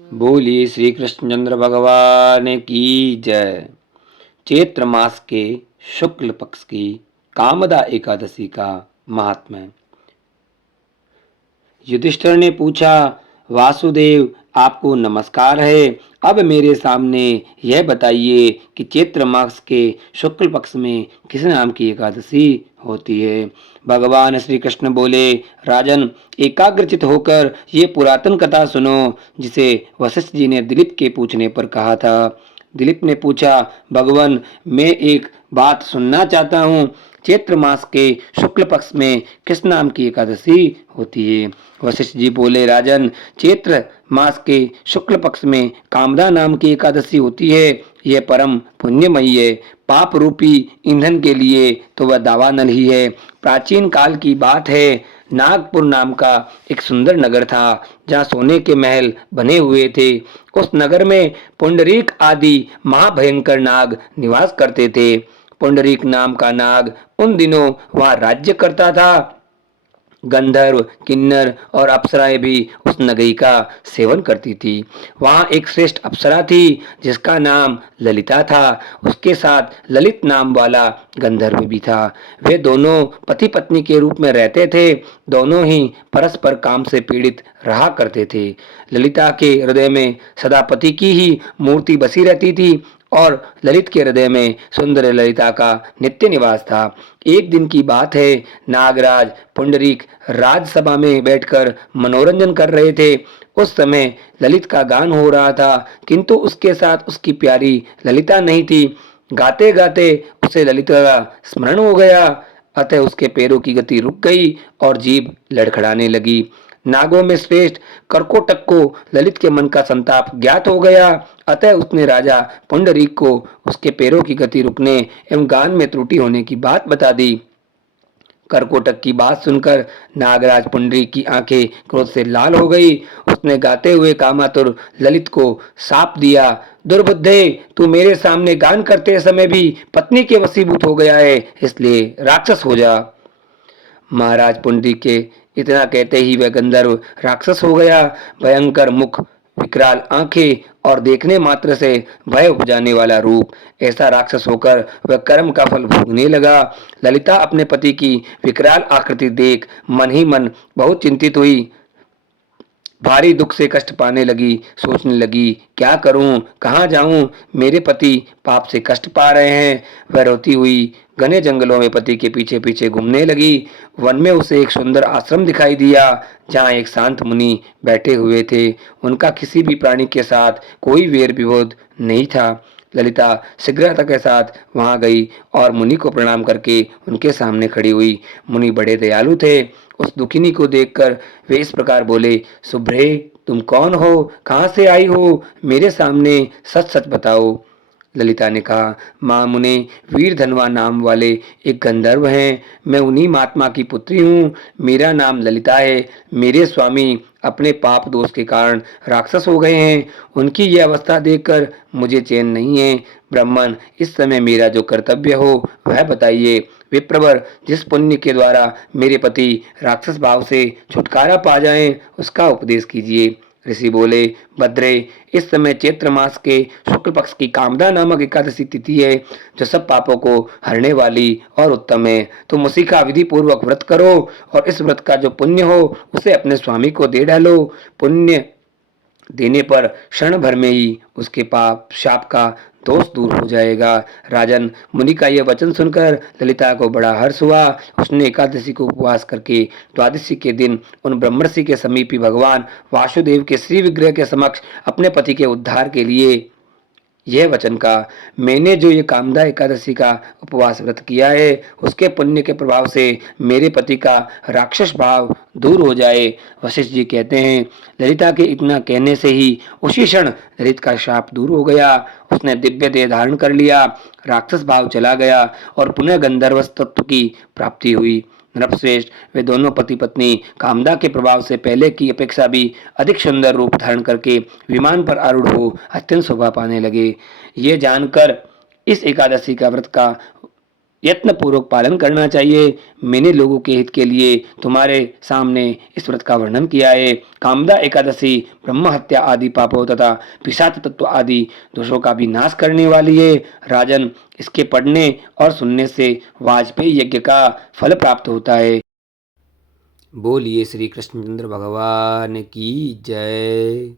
बोलिए श्री कृष्णचंद्र भगवान की जय। चैत्र मास के शुक्ल पक्ष की कामदा एकादशी का महात्म्य। युधिष्ठिर ने पूछा, वासुदेव आपको नमस्कार है। अब मेरे सामने यह बताइए कि चैत्र मास के शुक्ल पक्ष में किस नाम की एकादशी होती है। भगवान श्री कृष्ण बोले, राजन एकाग्रचित होकर ये पुरातन कथा सुनो जिसे वशिष्ठ जी ने दिलीप के पूछने पर कहा था। दिलीप ने पूछा, भगवान मैं एक बात सुनना चाहता हूँ। चैत्र मास के शुक्ल पक्ष में किस नाम की एकादशी होती है। वशिष्ठ जी बोले, राजन चैत्र मास के शुक्ल पक्ष में कामदा नाम की एकादशी होती है। यह परम पुण्यमयी है। पाप रूपी ईंधन के लिए तो वह दावानल ही है। प्राचीन काल की बात है। नागपुर नाम का एक सुंदर नगर था जहाँ सोने के महल बने हुए थे। उस नगर में पुंडरीक आदि महाभयंकर नाग निवास करते थे। पुंडरीक नाम का नाग उन दिनों वहां राज्य करता था। गंधर्व, किन्नर और अप्सराएं भी उस नगरी का सेवन करती थी। वहां एक श्रेष्ठ अप्सरा थी जिसका नाम ललिता था। उसके साथ ललित नाम वाला गंधर्व भी था। वे दोनों पति पत्नी के रूप में रहते थे। दोनों ही परस्पर काम से पीड़ित रहा करते थे। ललिता के हृदय में सदा पति की ही मूर्ति बसी रहती थी और ललित के हृदय में सुंदर ललिता का नित्य निवास था। एक दिन की बात है, नागराज पुंडरीक राजसभा में बैठकर मनोरंजन कर रहे थे। उस समय ललित का गान हो रहा था, किंतु उसके साथ उसकी प्यारी ललिता नहीं थी। गाते गाते उसे ललिता का स्मरण हो गया। अतः उसके पैरों की गति रुक गई और जीभ लड़खड़ाने लगी। नागों में श्रेष्ठ कर्कोटक को ललित के मन का संताप ज्ञात हो गया। अतः उसने राजा पुंडरीक को उसके पैरों की गति रुकने एवं गान में त्रुटि होने की बात बता दी। करकोटक की बात सुनकर नागराज पुंडरीक की आंखें क्रोध से लाल हो गई। उसने गाते हुए कामातुर ललित को शाप दिया, दुर्बुद्धे तू मेरे सामने गान करते समय भी पत्नी के वशीभूत हो गया है, इसलिए राक्षस हो जा। महाराज पुंडरीक के इतना कहते ही वह गंधर्व राक्षस हो गया। भयंकर मुख, विकराल आंखें और देखने मात्र से भय उपजाने वाला रूप, ऐसा राक्षस होकर वह कर्म का फल भोगने लगा। ललिता अपने पति की विकराल आकृति देख मन ही मन बहुत चिंतित हुई। भारी दुख से कष्ट पाने लगी। सोचने लगी, क्या करूं, कहाँ जाऊं, मेरे पति पाप से कष्ट पा रहे हैं। वह रोती हुई घने जंगलों में पति के पीछे पीछे घूमने लगी। वन में उसे एक सुंदर आश्रम दिखाई दिया जहाँ एक शांत मुनि बैठे हुए थे। उनका किसी भी प्राणी के साथ कोई वेर विरोध नहीं था। ललिता शीघ्रता के साथ वहां गई और मुनि को प्रणाम करके उनके सामने खड़ी हुई। मुनि बड़े दयालु थे। उस दुखिनी को देखकर वे इस प्रकार बोले, सुभ्रे तुम कौन हो, कहाँ से आई हो, मेरे सामने सच सच बताओ। ललिता ने कहा, माँ मुने वीर धनवा नाम वाले एक गंधर्व हैं। मैं उन्हीं महात्मा की पुत्री हूँ। मेरा नाम ललिता है। मेरे स्वामी अपने पाप दोष के कारण राक्षस हो गए हैं। उनकी यह अवस्था देखकर मुझे चैन नहीं है। ब्राह्मण इस समय मेरा जो कर्तव्य हो वह बताइए। विप्रवर जिस पुण्य के द्वारा मेरे पति राक्षस भाव से छुटकारा पा जाएं उसका उपदेश कीजिए। ऋषि बोले, भद्रे इस समय चैत्र मास के शुक्ल पक्ष की कामदा नामक एकादशी तिथि है जो सब पापों को हरने वाली और उत्तम है। तुम उसी का विधि पूर्वक व्रत करो और इस व्रत का जो पुण्य हो उसे अपने स्वामी को दे डालो। पुण्य देने पर क्षण भर में ही उसके पाप शाप का दोष दूर हो जाएगा। राजन मुनि का यह वचन सुनकर ललिता को बड़ा हर्ष हुआ। उसने एकादशी को उपवास करके द्वादशी के दिन उन ब्रह्मर्षि के समीपी भगवान वासुदेव के श्री विग्रह के समक्ष अपने पति के उद्धार के लिए यह वचन का, मैंने जो ये कामदा एकादशी का उपवास व्रत किया है उसके पुण्य के प्रभाव से मेरे पति का राक्षस भाव दूर हो जाए। वशिष्ठ जी कहते हैं, ललिता के इतना कहने से ही उसी क्षण ललित का शाप दूर हो गया। उसने दिव्य देह धारण कर लिया। राक्षस भाव चला गया और पुनः गंधर्व तत्व की प्राप्ति हुई। नृपश्रेष्ठ वे दोनों पति पत्नी कामदा के प्रभाव से पहले की अपेक्षा भी अधिक सुंदर रूप धारण करके विमान पर आरूढ़ हो अत्यंत शोभा पाने लगे। ये जानकर इस एकादशी का व्रत का यत्न पूर्वक पालन करना चाहिए। मैंने लोगों के हित के लिए तुम्हारे सामने इस व्रत का वर्णन किया है। कामदा एकादशी ब्रह्म हत्या आदि पापों तथा पिशाच तत्व आदि दोषों का भी नाश करने वाली है। राजन, इसके पढ़ने और सुनने से वाजपेयी यज्ञ का फल प्राप्त होता है। बोलिए श्री कृष्णचंद्र भगवान की जय।